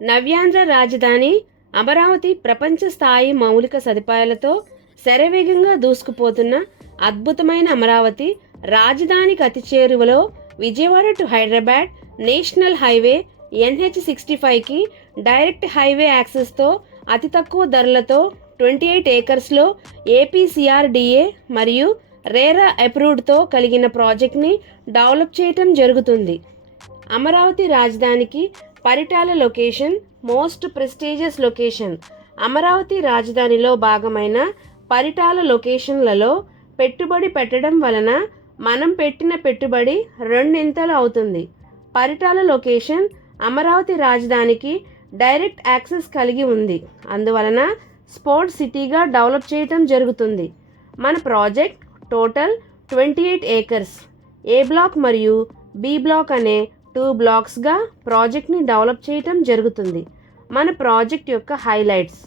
నవ్యాంధ్ర రాజధాని అమరావతి ప్రపంచ స్థాయి మౌలిక సదుపాయాలతో శరవేగంగా దూసుకుపోతున్న అద్భుతమైన అమరావతి రాజధానికి అతి చేరువలో Vijayawada to Hyderabad national highway NH65కి డైరెక్ట్ హైవే యాక్సెస్తో అతి తక్కువ ధరలతో 28 ఏకర్స్లో APCRDA మరియు రేరా అప్రూవ్డ్తో కలిగిన ప్రాజెక్ట్ని డెవలప్ చేయటం జరుగుతుంది. అమరావతి రాజధానికి Paritala location most prestigious location. Amaravati రాజధానిలో భాగమైన పరిటాల లొకేషన్లలో పెట్టుబడి పెట్టడం వలన మనం పెట్టిన పెట్టుబడి రెండింతలు అవుతుంది. పరిటాల లొకేషన్ అమరావతి రాజధానికి డైరెక్ట్ యాక్సెస్ కలిగి ఉంది. అందువలన స్పోర్ట్స్ సిటీగా డెవలప్ చేయటం జరుగుతుంది. మన ప్రాజెక్ట్ టోటల్ 28 ఏకర్స్. ఏ బ్లాక్ మరియు బి బ్లాక్ అనే 2 బ్లాక్స్గా ప్రాజెక్ట్ని డెవలప్ చేయటం జరుగుతుంది. మన ప్రాజెక్ట్ యొక్క హైలైట్స్: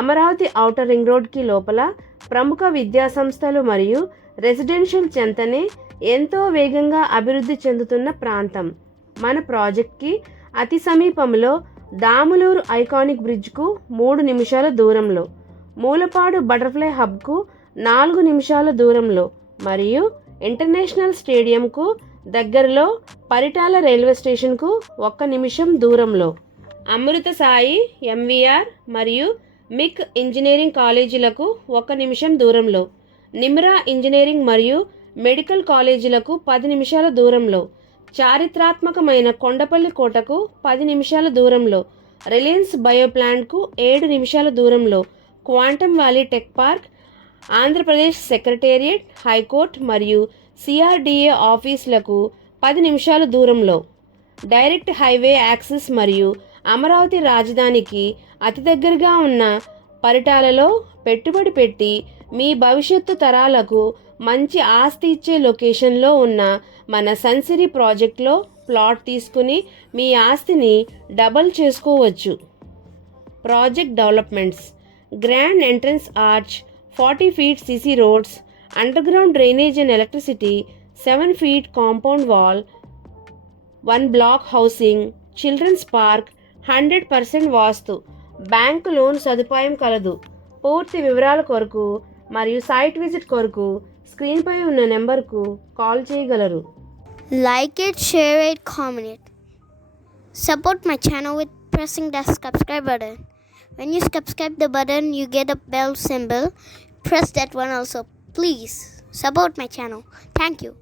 అమరావతి ఔటర్ రింగ్ రోడ్కి లోపల ప్రముఖ విద్యా సంస్థలు మరియు రెసిడెన్షియల్ చెంతనే ఎంతో వేగంగా అభివృద్ధి చెందుతున్న ప్రాంతం. మన ప్రాజెక్ట్కి అతి సమీపంలో దాములూరు ఐకానిక్ బ్రిడ్జ్కు 3 నిమిషాల దూరంలో, మూలపాడు బటర్ఫ్లై హబ్కు 4 నిమిషాల దూరంలో మరియు ఇంటర్నేషనల్ స్టేడియంకు దగ్గరలో పరిటాల రైల్వే స్టేషన్కు 1 నిమిషం దూరంలో, అమృత సాయి MVR మరియు మిక్ ఇంజనీరింగ్ కాలేజీలకు 1 నిమిషం దూరంలో, నిమ్రా ఇంజనీరింగ్ మరియు మెడికల్ కాలేజీలకు 10 నిమిషాల దూరంలో, చారిత్రాత్మకమైన కొండపల్లి కోటకు 10 నిమిషాల దూరంలో, రిలయన్స్ బయో ప్లాంట్కు 7 నిమిషాల దూరంలో, quantum valley tech park, Andhra Pradesh secretariat, high court మరియు CRDA ఆఫీసులకు 10 నిమిషాల దూరంలో, డైరెక్ట్ హైవే యాక్సెస్ మరియు అమరావతి రాజధానికి అతి దగ్గరగా ఉన్న పరిటాలలో పెట్టుబడి పెట్టి మీ భవిష్యత్తు తరాలకు మంచి ఆస్తి ఇచ్చే లొకేషన్లో ఉన్న మన సన్సిరీ ప్రాజెక్ట్లో ప్లాట్ తీసుకుని మీ ఆస్తిని డబల్ చేసుకోవచ్చు. Project developments: grand entrance arch, 40 feet CC roads, underground drainage and electricity, 7 feet compound wall, 1 block housing, children's park, 100% vastu, bank loan సదుపాయం కలదు. పూర్తి వివరాల కొరకు మరియు సైట్ విజిట్ కొరకు స్క్రీన్పై ఉన్న నెంబర్కు కాల్ చేయగలరు. Like it, share it, comment it. Support my channel with pressing the subscribe button. When you subscribe the button, you get a bell symbol. Press that one also. Please support my channel. Thank you.